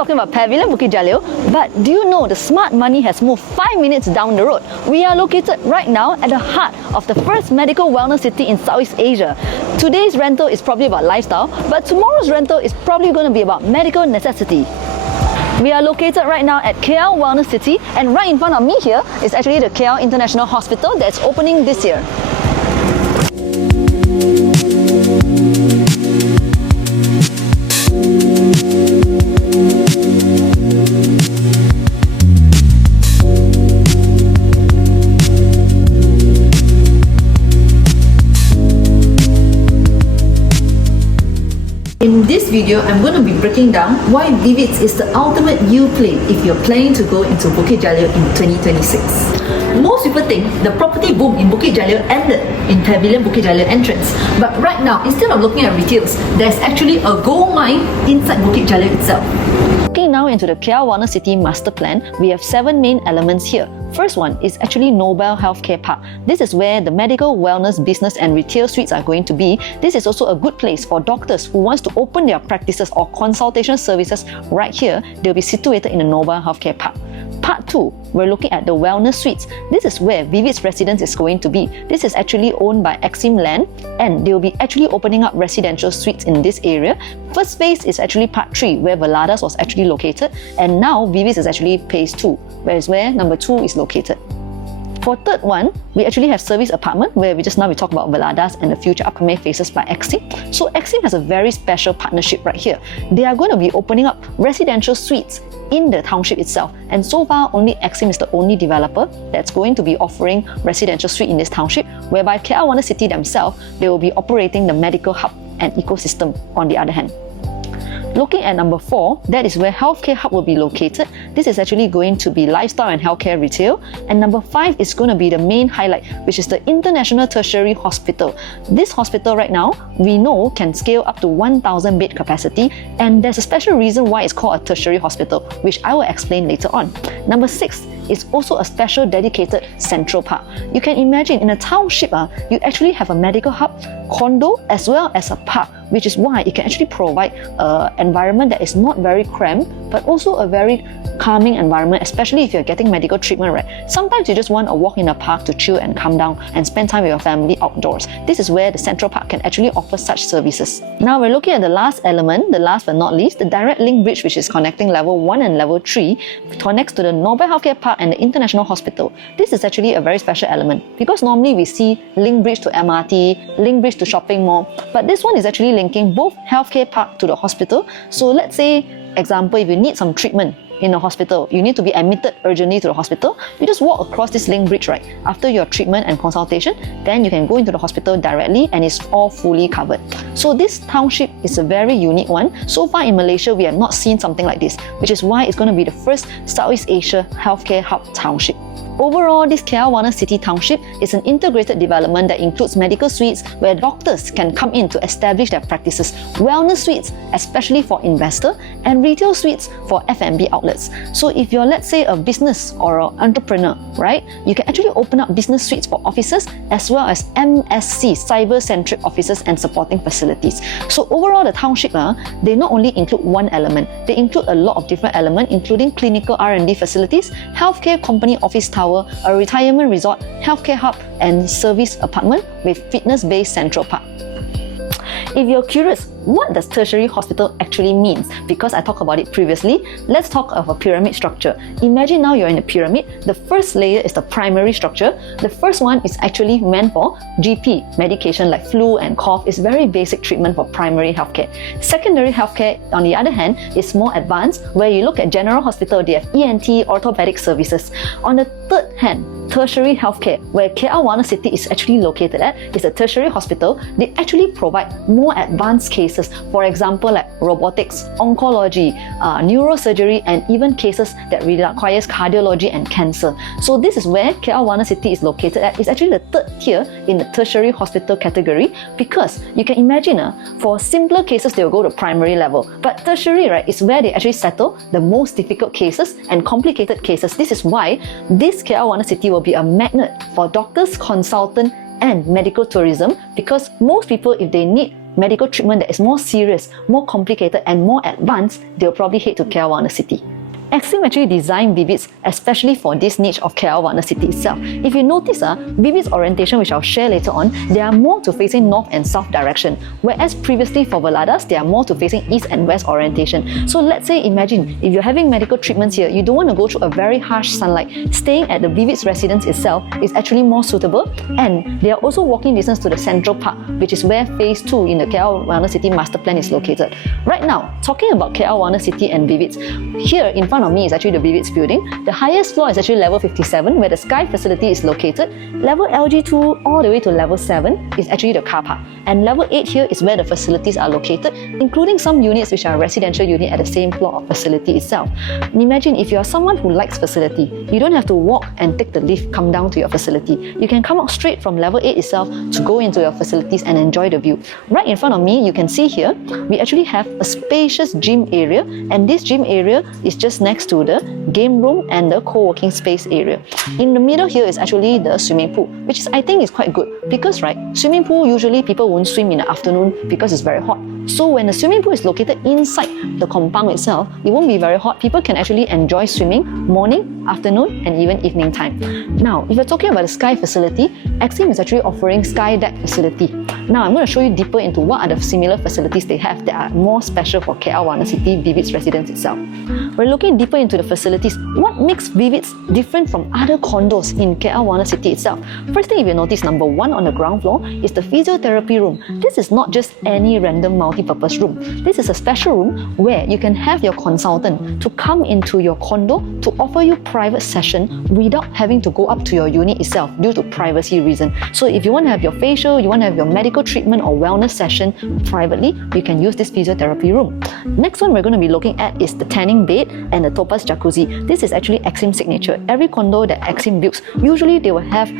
talking about Pavilion Bukit Jalil, but do you know the smart money has moved 5 minutes down the road? We are located right now at the heart of the first medical wellness city in Southeast Asia. Today's rental is probably about lifestyle, but tomorrow's rental is probably going to be about medical necessity. We are located right now at KL Wellness City, and right in front of me here is actually the KL International Hospital that's opening this year. In this video, I'm going to be breaking down why Vividz is the ultimate yield play if you're planning to go into Bukit Jalil in 2026. Most people think the property boom in Bukit Jalil ended in Pavilion Bukit Jalil entrance. But right now, instead of looking at retails, there's actually a gold mine inside Bukit Jalil itself. Looking now into the KL Wellness City Master Plan, we have 7 main elements here. First one is actually Nobel Healthcare Park. This is where the medical, wellness, business and retail suites are going to be. This is also a good place for doctors who wants to open their practices or consultation services right here. They'll be situated in the Nobel Healthcare Park. Part 2, we're looking at the wellness suites. This is where Vividz Residence is going to be. This is actually owned by EXSIM'S land, and they'll be actually opening up residential suites in this area. First phase is actually part 3, where Vividz was actually located, and now Vividz is actually phase 2, whereas where number 2 is located. For third one, we actually have service apartment, where we talk about Vividz and the future upcoming phases by EXSIM. So EXSIM has a very special partnership right here. They are going to be opening up residential suites in the township itself, and so far only EXSIM is the only developer that's going to be offering residential suite in this township, whereby KL Wellness City themselves, they will be operating the medical hub and ecosystem on the other hand. Looking at number 4, that is where Healthcare Hub will be located. This is actually going to be lifestyle and healthcare retail. And number 5 is going to be the main highlight, which is the International Tertiary Hospital. This hospital right now, we know can scale up to 1,000 bed capacity, and there's a special reason why it's called a tertiary hospital, which I will explain later on. Number 6 is also a special dedicated central park. You can imagine in a township, you actually have a medical hub, condo, as well as a park, which is why it can actually provide an environment that is not very cramped, but also a very calming environment, especially if you're getting medical treatment, right? Sometimes you just want a walk in a park to chill and calm down and spend time with your family outdoors. This is where the Central Park can actually offer such services. Now we're looking at the last element, the last but not least, the direct link bridge, which is connecting level 1 and level 3, connects to the Nobel Healthcare Park and the International Hospital. This is actually a very special element because normally we see link bridge to MRT, link bridge to shopping mall, but this one is actually linking both healthcare park to the hospital. So let's say, example, if you need some treatment in a hospital, you need to be admitted urgently to the hospital, you just walk across this link bridge, right? After your treatment and consultation, then you can go into the hospital directly and it's all fully covered. So this township is a very unique one. So far in Malaysia, we have not seen something like this, which is why it's going to be the first Southeast Asia healthcare hub township. Overall, this KL Wellness City Township is an integrated development that includes medical suites where doctors can come in to establish their practices, wellness suites, especially for investor, and retail suites for F&B outlets. So if you're, let's say, a business or an entrepreneur, right, you can actually open up business suites for offices as well as MSC, cyber-centric offices and supporting facilities. So overall, the township, they not only include one element, they include a lot of different elements, including clinical R&D facilities, healthcare company office tower, a retirement resort, healthcare hub, and service apartment with fitness-based central park. If you're curious, what does tertiary hospital actually means? Because I talked about it previously, let's talk of a pyramid structure. Imagine now you're in a pyramid. The first layer is the primary structure. The first one is actually meant for GP medication like flu and cough. Is very basic treatment for primary healthcare. Secondary healthcare, on the other hand, is more advanced, where you look at general hospital, they have ENT, orthopedic services. On the third hand, tertiary healthcare, where KL Wellness City is actually located at, is a tertiary hospital. They actually provide more advanced cases, for example, like robotics, oncology, neurosurgery, and even cases that requires cardiology and cancer. So this is where KL Wellness City is located at. It's actually the third tier in the tertiary hospital category, because you can imagine for simpler cases, they will go to primary level. But tertiary, right, is where they actually settle the most difficult cases and complicated cases. This is why this KL Wellness City will be a magnet for doctors, consultants, and medical tourism, because most people, if they need medical treatment that is more serious, more complicated and more advanced, they'll probably head to KL Wellness City. EXSIM actually designed Vividz especially for this niche of KL Wellness City itself. If you notice, Vividz orientation, which I'll share later on, they are more to facing north and south direction, whereas previously for Valadas, they are more to facing east and west orientation. So let's say, imagine, if you're having medical treatments here, you don't want to go through a very harsh sunlight. Staying at the Vividz residence itself is actually more suitable, and they are also walking distance to the Central Park, which is where Phase 2 in the KL Wellness City Masterplan is located. Right now, talking about KL Wellness City and Vividz, here in front of me is actually the Vividz building. The highest floor is actually level 57, where the Sky facility is located. Level LG2 all the way to level 7 is actually the car park. And level 8 here is where the facilities are located, including some units which are residential unit at the same floor of facility itself. Imagine if you are someone who likes facility, you don't have to walk and take the lift come down to your facility. You can come out straight from level 8 itself to go into your facilities and enjoy the view. Right in front of me, you can see here, we actually have a spacious gym area, and this gym area is just next to the game room and the co-working space area. In the middle here is actually the swimming pool, which I think is quite good because, right, swimming pool usually people won't swim in the afternoon because it's very hot. So when the swimming pool is located inside the compound itself, it won't be very hot. People can actually enjoy swimming morning, afternoon and even evening time. Now, if you're talking about the Sky facility, EXSIM is actually offering Sky Deck facility. Now, I'm going to show you deeper into what are the similar facilities they have that are more special for KL Wellness City Vividz residents itself. We're looking deeper into the facilities. What makes Vividz different from other condos in KL Wellness City itself? First thing, if you notice, number 1 on the ground floor is the physiotherapy room. This is not just any random multi-purpose room. This is a special room where you can have your consultant to come into your condo to offer you private session without having to go up to your unit itself due to privacy reason. So if you want to have your facial, you want to have your medical treatment or wellness session privately, you can use this physiotherapy room. Next one we're going to be looking at is the tanning bed and the topaz jacuzzi. This is actually EXSIM signature. Every condo that EXSIM builds, usually they will have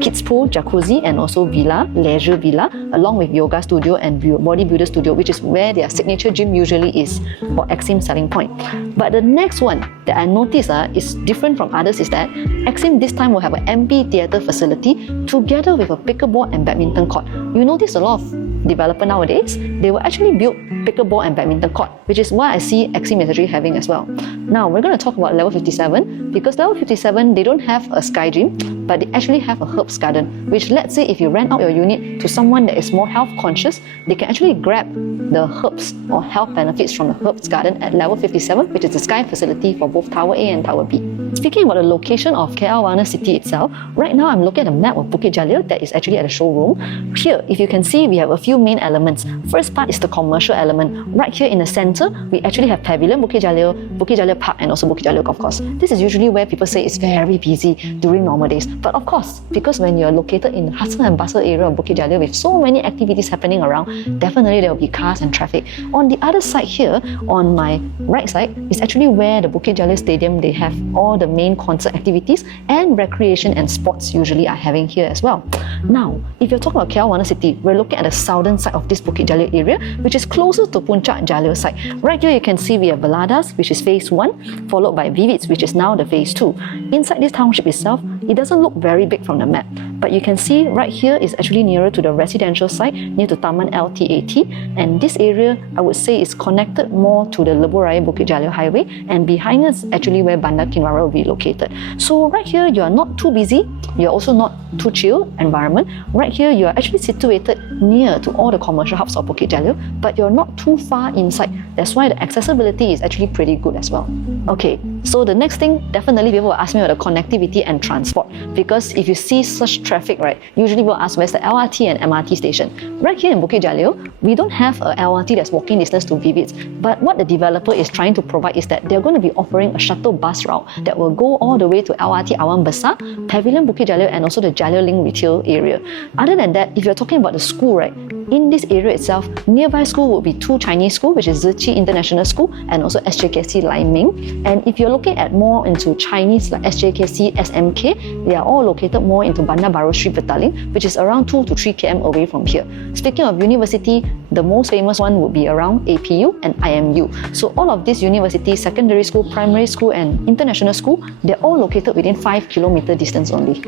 kids pool, jacuzzi and also villa, leisure villa, along with yoga studio and bodybuilder studio, which is where their signature gym usually is for EXSIM selling point. But the next one that I noticed is different from others is that EXSIM this time will have an amphitheatre facility together with a pickleball and badminton court. You notice a lot of developer nowadays, they will actually build pickleball and badminton court, which is what I see EXSIM is actually having as well. Now we're going to talk about level 57, because level 57 they don't have a sky gym, but they actually have a herbs garden, which let's say if you rent out your unit to someone that is more health conscious, they can actually grab the herbs or health benefits from the herbs garden at level 57, which is the sky facility for both Tower A and Tower B. Speaking about the location of KL Wellness City itself, right now I'm looking at a map of Bukit Jalil that is actually at the showroom. Here, if you can see, we have a few main elements. First part is the commercial element. Right here in the center, we actually have Pavilion Bukit Jalil Park and also Bukit Jalil Golf Course. This is usually where people say it's very busy during normal days. But of course, because when you're located in the hustle and bustle area of Bukit Jalil with so many activities happening around, definitely there will be cars and traffic. On the other side here, on my right side, is actually where the Bukit Jalil Stadium, they have all the main concert activities and recreation and sports usually are having here as well. Now, if you're talking about KL Wellness City, we're looking at the southern side of this Bukit Jalil area, which is closer to Puncak Jalil side. Right here you can see we have Valadas, which is phase 1, followed by Vividz, which is now the phase 2. Inside this township itself, it doesn't look very big from the map, but you can see right here is actually nearer to the residential side, near to Taman LTAT, and this area I would say is connected more to the Lebuh Raya Bukit Jalil highway, and behind us actually where Bandar Kinrara will be located. So right here you are not too busy, you're also not too chill environment. Right here you are actually situated near to all the commercial hubs of Bukit Jalil, but you're not too far inside. That's why the accessibility is actually pretty good as well. Okay, so the next thing, definitely people will ask me about the connectivity and transport, because if you see such traffic, right, usually people ask where's the LRT and MRT station. Right here in Bukit Jalil, we don't have a LRT that's walking distance to Vividz, but what the developer is trying to provide is that they're going to be offering a shuttle bus route that will go all the way to LRT Awang Besar, Pavilion Bukit Jalil and also the Jalil Link retail area. Other than that, if you're talking about the school, right, in this area itself, nearby school would be 2 Chinese schools, which is Zichi International School and also SJKC Lai Ming. And if you're looking at more into Chinese like SJKC, SMK, they are all located more into Bandar Baru Street Petaling, which is around 2 to 3 km away from here. Speaking of university, the most famous one would be around APU and IMU. So all of these universities, secondary school, primary school and international school, they're all located within 5 km distance only.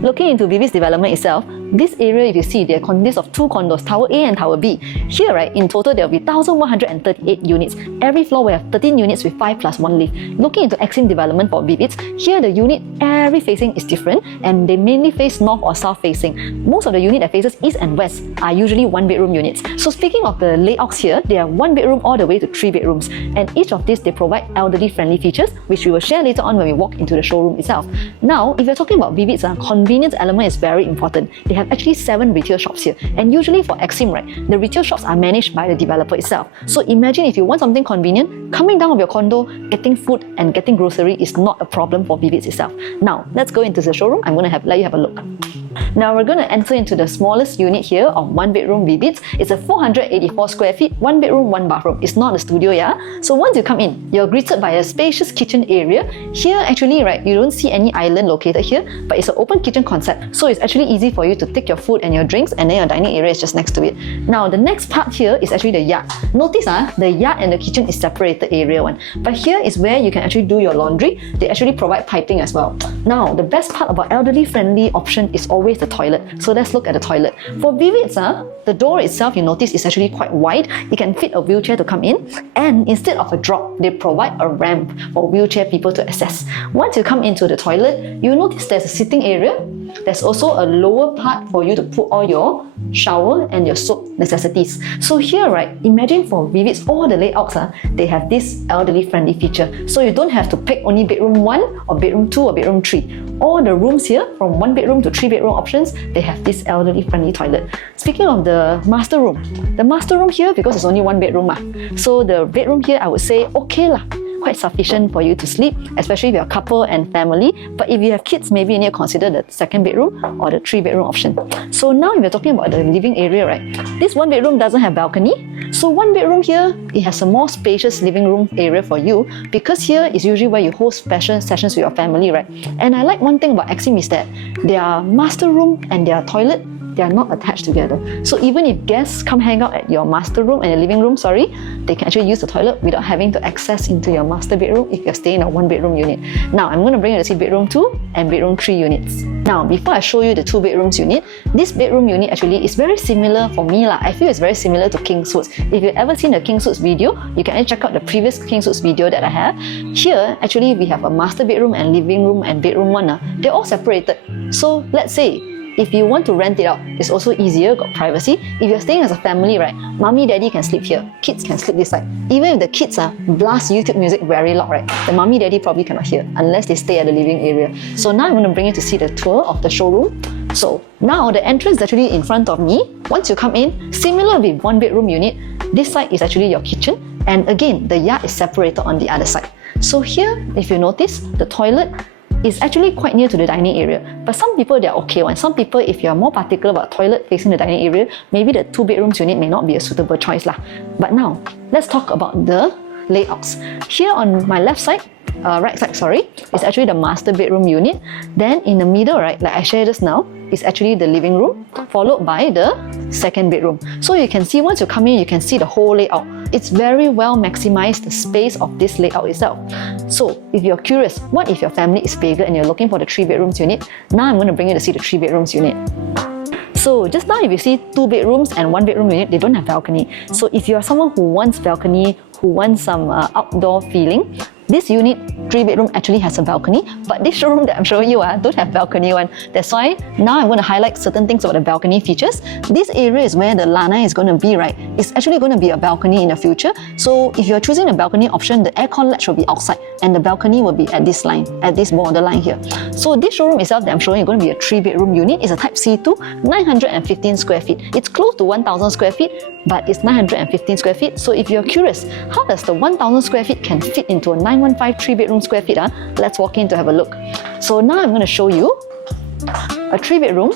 Looking into Vividz development itself, this area, if you see, they consist of two condos, Tower A and Tower B. Here, right, in total, there will be 1,138 units. Every floor will have 13 units with 5 plus 1 lift. Looking into EXSIM development for Vividz, here the unit, every facing is different, and they mainly face north or south facing. Most of the unit that faces east and west are usually 1-bedroom units. So speaking of the layouts here, they are 1 bedroom all the way to 3 bedrooms, and each of these they provide elderly-friendly features, which we will share later on when we walk into the showroom itself. Now, if you're talking about Vividz, convenience element is very important. They have actually 7 retail shops here, and usually for EXSIM, right, the retail shops are managed by the developer itself. So imagine if you want something convenient, coming down of your condo, getting food and getting grocery is not a problem for Vividz itself. Now, let's go into the showroom. I'm going to let you have a look. Now we're going to enter into the smallest unit here of 1-bedroom Vividz. It's a 484 square feet, 1 bedroom, 1 bathroom. It's not a studio, yeah? So once you come in, you're greeted by a spacious kitchen area. Here, actually, right, you don't see any island located here, but it's an open kitchen concept. So it's actually easy for you to take your food and your drinks, and then your dining area is just next to it. Now, the next part here is actually the yard. Notice, the yard and the kitchen is separated area one. But here is where you can actually do your laundry. They actually provide piping as well. Now, the best part about elderly-friendly option is always the toilet. So let's look at the toilet. For Vividz, the door itself, you notice, is actually quite wide. It can fit a wheelchair to come in, and instead of a drop, they provide a ramp for wheelchair people to access. Once you come into the toilet, you notice there's a sitting area. There's also a lower part for you to put all your shower and your soap necessities. So here, right, imagine for Vividz, all the layouts, they have this elderly-friendly feature. So you don't have to pick only bedroom 1 or bedroom 2 or bedroom 3. All the rooms here, from 1 bedroom to 3 bedroom options, they have this elderly-friendly toilet. Speaking of the master room here, because it's only 1 bedroom, so the bedroom here, I would say, okay lah. Quite sufficient for you to sleep, especially if you're a couple and family. But if you have kids, maybe you need to consider the 2nd bedroom or the 3 bedroom option. So now if you're talking about the living area, right, this 1 bedroom doesn't have balcony. So 1 bedroom here, it has a more spacious living room area for you, because here is usually where you host special sessions with your family, right? And I like one thing about EXSIM is that their master room and their toilet, they are not attached together. So even if guests come hang out at your master room and your living room, they can actually use the toilet without having to access into your master bedroom if you're staying in a 1-bedroom unit. Now, I'm going to bring you to see bedroom 2 and bedroom 3 units. Now, before I show you the 2 bedrooms unit, this bedroom unit actually is very similar for me. I feel it's very similar to King Suites. If you've ever seen the King Suites video, you can check out the previous King Suites video that I have. Here, actually, we have a master bedroom and living room and bedroom 1. They're all separated. So let's say, if you want to rent it out, it's also easier, got privacy. If you're staying as a family, right, mommy, daddy can sleep here, kids can sleep this side. Even if the kids blast YouTube music very loud, right, the mommy, daddy probably cannot hear unless they stay at the living area. So now I'm going to bring you to see the tour of the showroom. So now the entrance is actually in front of me. Once you come in, similar with 1-bedroom unit, this side is actually your kitchen, and again, the yard is separated on the other side. So here, if you notice, the toilet is actually quite near to the dining area. But some people, they're okay one. Some people, if you're more particular about toilet facing the dining area, maybe the 2 bedrooms unit may not be a suitable choice lah. But now, let's talk about the layouts. Here on my left side, right side, is actually the master bedroom unit. Then in the middle, right, like I shared just now, is actually the living room, followed by the 2nd bedroom. So you can see, once you come in, you can see the whole layout. It's very well maximized the space of this layout itself. So if you're curious, what if your family is bigger and you're looking for the 3 bedrooms unit? Now I'm going to bring you to see the 3 bedrooms unit. So just now, if you see 2 bedrooms and 1 bedroom unit, they don't have balcony. So if you're someone who wants balcony, who wants some outdoor feeling, this unit, 3 bedroom, actually has a balcony, but this showroom that I'm showing you don't have balcony one. That's why now I'm going to highlight certain things about the balcony features. This area is where the lanai is going to be, right? It's actually going to be a balcony in the future. So if you're choosing the balcony option, the aircon latch will be outside and the balcony will be at this line, at this border line here. So this showroom itself that I'm showing you is going to be a 3 bedroom unit. It's a type C2, 915 square feet. It's close to 1,000 square feet, but it's 915 square feet. So if you're curious, how does the 1,000 square feet can fit into a 915 3 bedroom square feet? Let's walk in to have a look. So now I'm going to show you a 3 bedroom.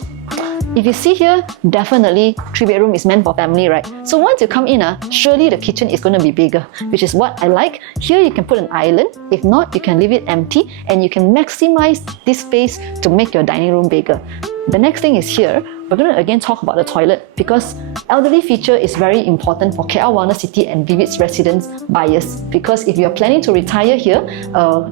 If you see here, definitely 3 bedroom is meant for family, right? So once you come in, surely the kitchen is going to be bigger, which is what I like. Here you can put an island. If not, you can leave it empty and you can maximize this space to make your dining room bigger. The next thing is here, we're going to again talk about the toilet, because elderly feature is very important for KL Wellness City and Vividz residents buyers, because if you're planning to retire here,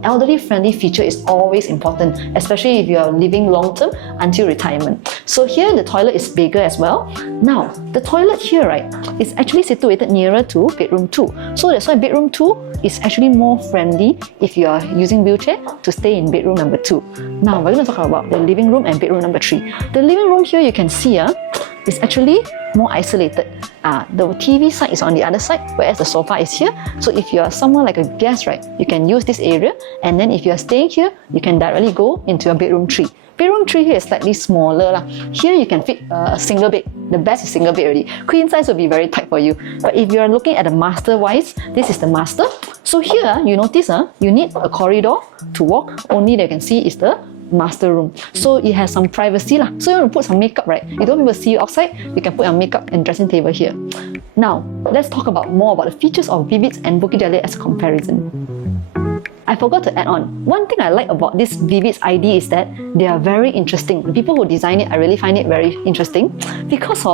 elderly friendly feature is always important, especially if you're living long term until retirement. So here the toilet is bigger as well. Now the toilet here, right, is actually situated nearer to bedroom 2. So that's why bedroom 2 is actually more friendly if you are using wheelchair to stay in bedroom number 2. Now we're going to talk about the living room and bedroom number 3. The living room here, you can see is actually more isolated. The TV side is on the other side, whereas the sofa is here. So if you are someone like a guest, right, you can use this area, and then if you are staying here, you can directly go into your bedroom 3. Bedroom 3 here is slightly smaller. Here you can fit a single bed. The best is single bed already. Queen size will be very tight for you. But if you are looking at the master wise, this is the master. So here, you notice you need a corridor to walk. Only that you can see is the master room. So it has some privacy. So you want to put some makeup, right? You don't want people to see you outside, you can put your makeup and dressing table here. Now, let's talk more about the features of Vividz and Bukit Jalil as a comparison. I forgot to add on, one thing I like about this Vividz ID is that they are very interesting. The people who design it, I really find it very interesting, because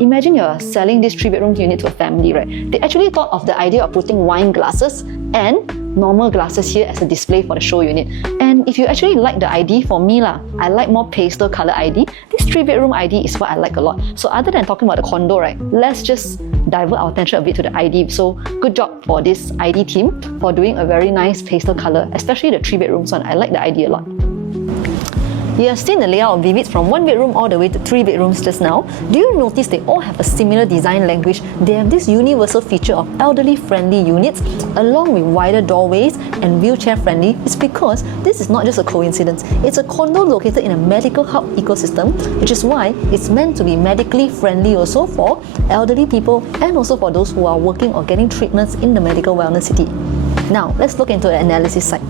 imagine you're selling this 3-bedroom unit to a family, right? They actually thought of the idea of putting wine glasses and normal glasses here as a display for the show unit. And if you actually like the ID, for me I like more pastel color ID. This 3-bedroom ID is what I like a lot. So other than talking about the condo, right, let's just divert our attention a bit to the ID. So good job for this ID team for doing a very nice pastel color, especially the 3-bedrooms one. I like the ID a lot. You have seen the layout of Vividz from 1 bedroom all the way to 3 bedrooms just now. Do you notice they all have a similar design language? They have this universal feature of elderly friendly units along with wider doorways and wheelchair friendly. It's because this is not just a coincidence. It's a condo located in a medical hub ecosystem, which is why it's meant to be medically friendly also for elderly people and also for those who are working or getting treatments in the medical wellness city. Now, let's look into the analysis side.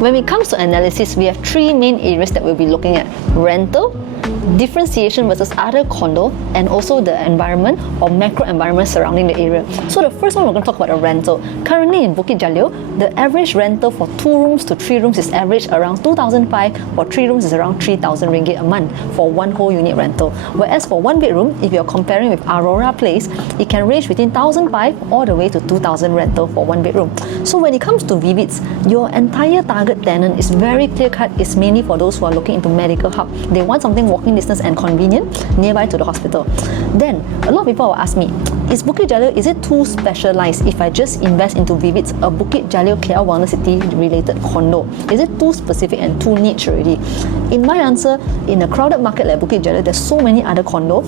When it comes to analysis, we have 3 main areas that we'll be looking at: rental, differentiation versus other condo, and also the environment or macro environment surrounding the area. So the first one, we're going to talk about the rental. Currently in Bukit Jalil, the average rental for 2 rooms to 3 rooms is average around 2,500. For 3 rooms is around 3,000 ringgit a month for one whole unit rental. Whereas for 1 bedroom, if you're comparing with Aurora Place, it can range between 1,500 all the way to 2,000 rental for 1 bedroom. So when it comes to Vividz, your entire target tenant is very clear cut. It's mainly for those who are looking into medical hub. They want something walking distance and convenient nearby to the hospital. Then a lot of people will ask me, is Bukit Jalil, is it too specialized if I just invest into Vividz, a Bukit Jalil KL Wellness City related condo? Is it too specific and too niche already? In my answer, in a crowded market like Bukit Jalil, there's so many other condos.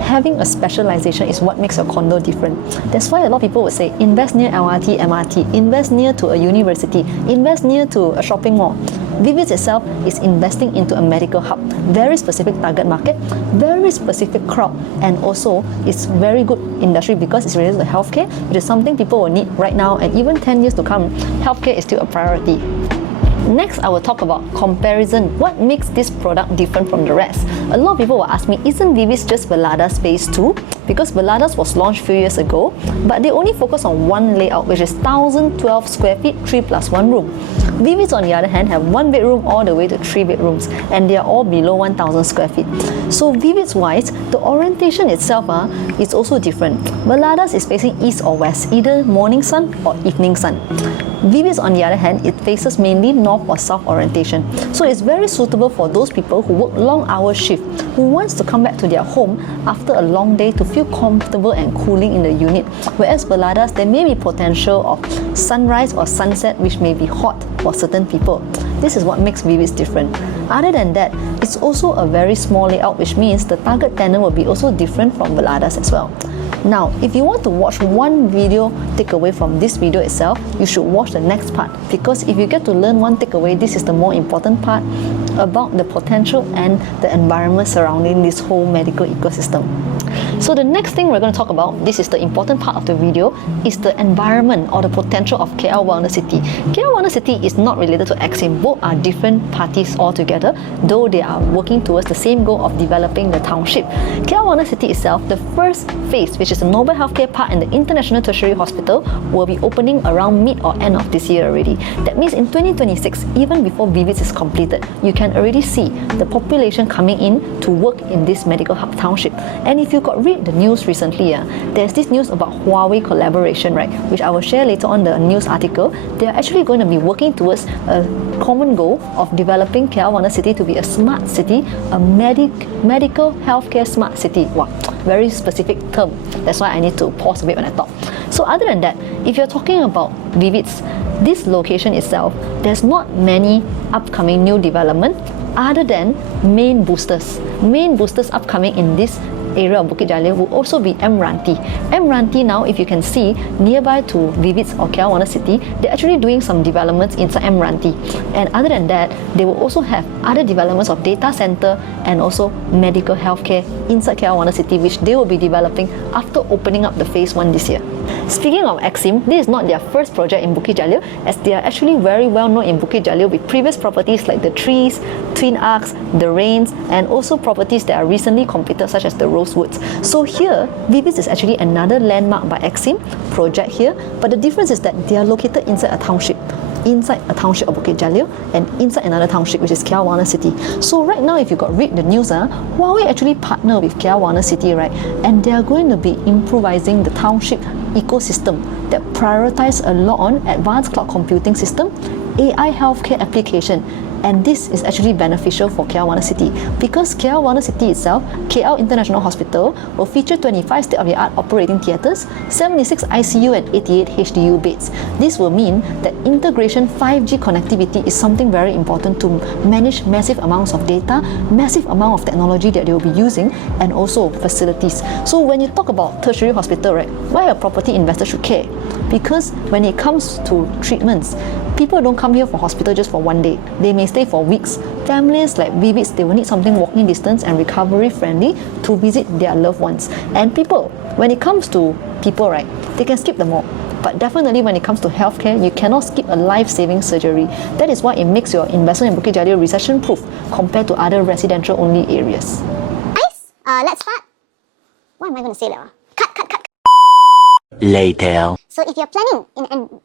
Having a specialization is what makes your condo different. That's why a lot of people would say, invest near LRT, MRT, invest near to a university, invest near to a shopping mall. Vividz itself is investing into a medical hub, very specific target market, very specific crowd, and also it's very good industry because it's related to healthcare, which is something people will need right now, and even 10 years to come, healthcare is still a priority. Next, I will talk about comparison. What makes this product different from the rest? A lot of people will ask me, isn't Vividz just Veladas Phase 2? Because Veladas was launched a few years ago, but they only focus on one layout, which is 1,012 square feet, 3+1 room. Vividz, on the other hand, have 1 bedroom all the way to 3 bedrooms, and they are all below 1,000 square feet. So Vividz wise, the orientation itself is also different. Veladas is facing east or west, either morning sun or evening sun. Vividz, on the other hand, it faces mainly north or south orientation. So it's very suitable for those people who work long hour shift, who wants to come back to their home after a long day to feel comfortable and cooling in the unit. Whereas Veladas, there may be potential of sunrise or sunset, which may be hot for certain people. This is what makes Vividz different. Other than that, it's also a very small layout, which means the target tenant will be also different from Veladas as well. Now, if you want to watch one video takeaway from this video itself, you should watch the next part, because if you get to learn one takeaway, this is the more important part about the potential and the environment surrounding this whole medical ecosystem. So the next thing we're going to talk about, this is the important part of the video, is the environment or the potential of KL Wellness City. KL Wellness City is not related to EXSIM. Both are different parties altogether, though they are working towards the same goal of developing the township. KL Wellness City itself, the first phase, which is the Noble Healthcare Park and the International Tertiary Hospital, will be opening around mid or end of this year already. That means in 2026, even before Vividz is completed, you can already see the population coming in to work in this medical hub township. And if you got read the news recently, there's this news about Huawei collaboration, right, which I will share later on the news article. They are actually going to be working towards a common goal of developing KL Wellness City to be a smart city, a medical healthcare smart city. Wow, very specific term. That's why I need to pause a bit when I talk. So other than that, if you're talking about Vividz, this location itself, there's not many upcoming new development other than main boosters. Main boosters upcoming in this area of Bukit Jalil will also be M. Ranti. M. Ranti now, if you can see, nearby to Vividz or KL Wellness City, they're actually doing some developments inside M. Ranti. And other than that, they will also have other developments of data center and also medical healthcare inside KL Wellness City, which they will be developing after opening up the phase 1 this year. Speaking of EXSIM, this is not their first project in Bukit Jalil, as they are actually very well known in Bukit Jalil with previous properties like the Trees, Twin Arcs, the Rains, and also properties that are recently completed such as the Rosewoods. So here, Vividz is actually another landmark by EXSIM project here, but the difference is that they are located inside a township. Inside a township of Bukit Jalil and inside another township which is KL Wellness City. So right now, if you got read the news, Huawei actually partner with KL Wellness City, right? And they are going to be improvising the township ecosystem that prioritize a lot on advanced cloud computing system, AI healthcare application. And this is actually beneficial for KL Wellness City because KL Wellness City itself, KL International Hospital, will feature 25 state-of-the-art operating theatres, 76 ICU and 88 HDU beds. This will mean that integration 5G connectivity is something very important to manage massive amounts of data, massive amount of technology that they will be using, and also facilities. So when you talk about tertiary hospital, right, why a property investor should care? Because when it comes to treatments, people don't come here for hospital just for one day. They may stay for weeks. Families like Vividz, they will need something walking distance and recovery friendly to visit their loved ones. And people, when it comes to people, right, they can skip them all. But definitely when it comes to healthcare, you cannot skip a life-saving surgery. That is why it makes your investment in Bukit Jalil recession-proof compared to other residential-only areas. Nice. Let's start. What am I going to say now? Cut. Later. So if you're planning in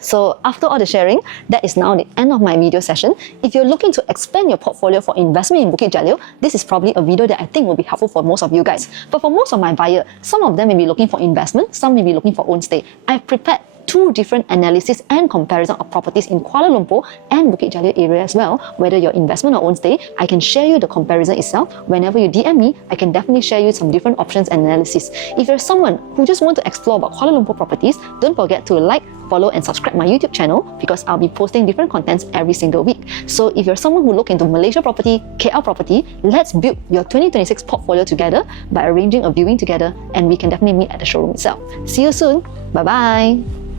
So after all the sharing, that is now the end of my video session. If you're looking to expand your portfolio for investment in Bukit Jalil, this is probably a video that I think will be helpful for most of you guys. But for most of my buyers, some of them may be looking for investment, some may be looking for own stay. I've prepared two different analysis and comparison of properties in Kuala Lumpur and Bukit Jalil area as well. Whether your investment or own stay, I can share you the comparison itself. Whenever you DM me, I can definitely share you some different options and analysis. If you're someone who just want to explore about Kuala Lumpur properties, don't forget to like, follow and subscribe my YouTube channel because I'll be posting different contents every single week. So if you're someone who look into Malaysia property, KL property, let's build your 2026 portfolio together by arranging a viewing together, and we can definitely meet at the showroom itself. See you soon. Bye-bye.